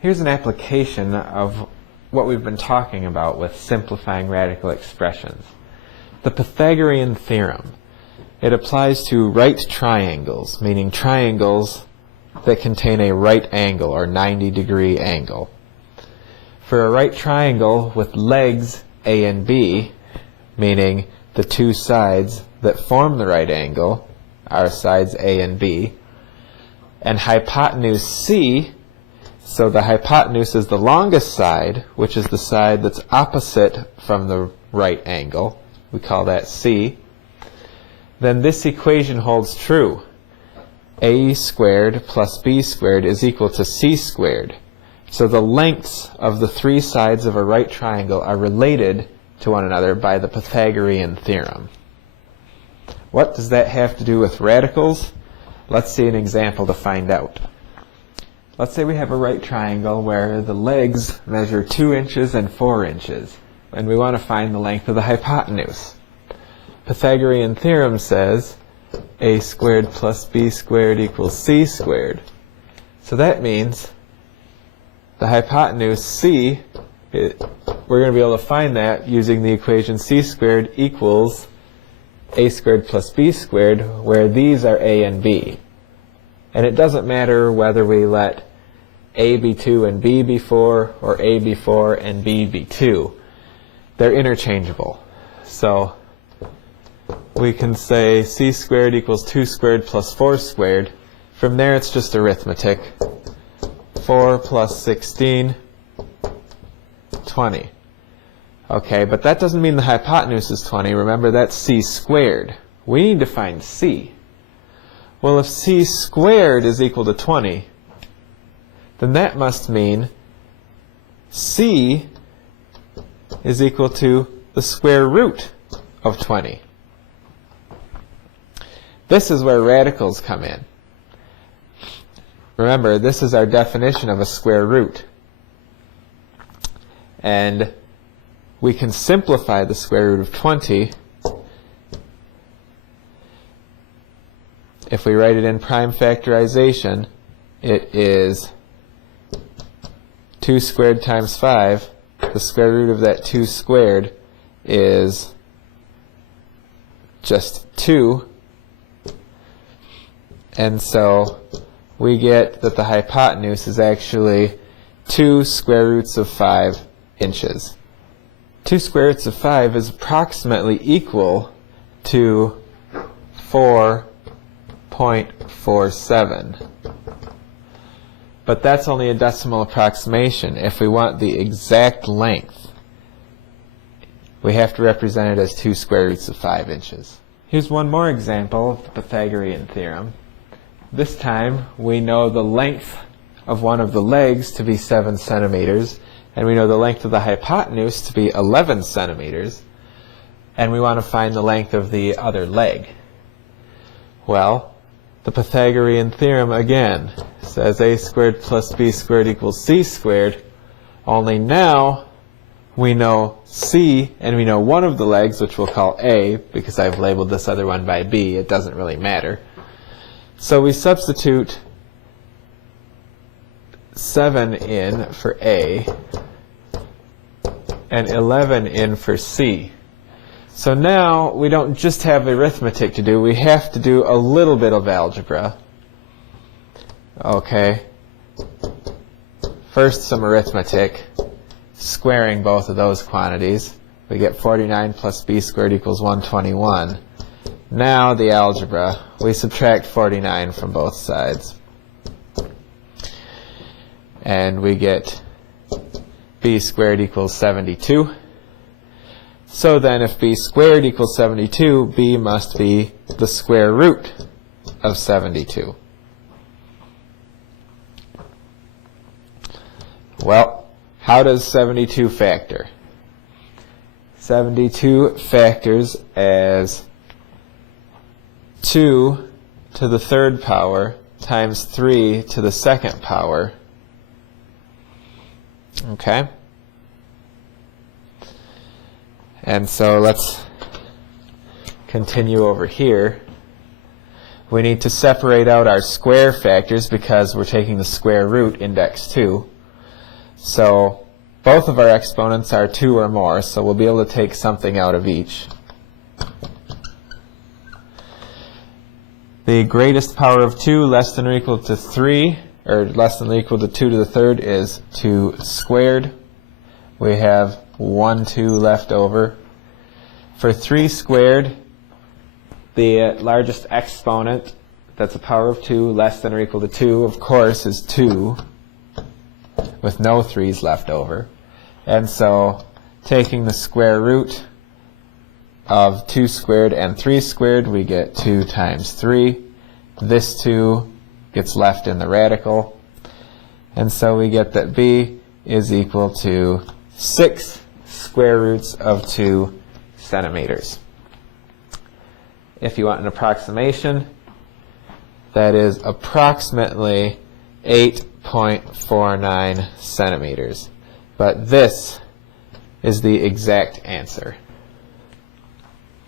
Here's an application of what we've been talking about with simplifying radical expressions. The Pythagorean Theorem. It applies to right triangles, meaning triangles that contain a right angle or 90-degree angle. For a right triangle with legs A and B, meaning the two sides that form the right angle are sides A and B, and hypotenuse C, so the hypotenuse is the longest side, which is the side that's opposite from the right angle. We call that C. Then this equation holds true. A squared plus B squared is equal to C squared. So the lengths of the three sides of a right triangle are related to one another by the Pythagorean theorem. What does that have to do with radicals? Let's see an example to find out. Let's say we have a right triangle where the legs measure 2 inches and 4 inches, and we want to find the length of the hypotenuse. Pythagorean theorem says a squared plus b squared equals c squared. So that means the hypotenuse c, we're going to be able to find that using the equation c squared equals a squared plus b squared, where these are a and b. And it doesn't matter whether we let a be 2 and b be 4, or a be 4 and b be 2. They're interchangeable. So we can say c squared equals 2 squared plus 4 squared. From there it's just arithmetic. 4 plus 16, 20. Okay, but that doesn't mean the hypotenuse is 20. Remember, that's c squared. We need to find c. Well, if c squared is equal to 20, then that must mean c is equal to the square root of 20. This is where radicals come in. Remember, this is our definition of a square root. And we can simplify the square root of 20 if we write it in prime factorization. It is 2 squared times 5. The square root of that 2 squared is just 2. And so we get that the hypotenuse is actually 2 square roots of 5 inches. 2 square roots of 5 is approximately equal to 4.47. But that's only a decimal approximation. If we want the exact length, we have to represent it as 2 square roots of 5 inches. Here's one more example of the Pythagorean theorem. This time we know the length of one of the legs to be 7 centimeters, and we know the length of the hypotenuse to be 11 centimeters, and we want to find the length of the other leg. Well, the Pythagorean theorem again says a squared plus b squared equals c squared, only now we know c and we know one of the legs, which we'll call a, because I've labeled this other one by b. It doesn't really matter. So we substitute 7 in for a and 11 in for c. So now we don't just have arithmetic to do, we have to do a little bit of algebra. Okay. First some arithmetic, squaring both of those quantities. We get 49 plus b squared equals 121. Now the algebra, we subtract 49 from both sides. And we get b squared equals 72. So then if b squared equals 72, b must be the square root of 72. Well, how does 72 factor? 72 factors as 2 to the third power times 3 to the second power. Okay? And so let's continue over here. We need to separate out our square factors because we're taking the square root, index 2. So both of our exponents are 2 or more, so we'll be able to take something out of each. The greatest power of 2 less than or equal to 3, or less than or equal to 2 to the third, is 2 squared. We have 1 2 left over. For 3 squared, the largest exponent, that's a power of 2 less than or equal to 2, of course, is 2, with no 3's left over. And so taking the square root of 2 squared and 3 squared, we get 2 times 3. This 2 gets left in the radical. And so we get that b is equal to 6 square roots of 2 centimeters. If you want an approximation, that is approximately 8.49 centimeters. But this is the exact answer.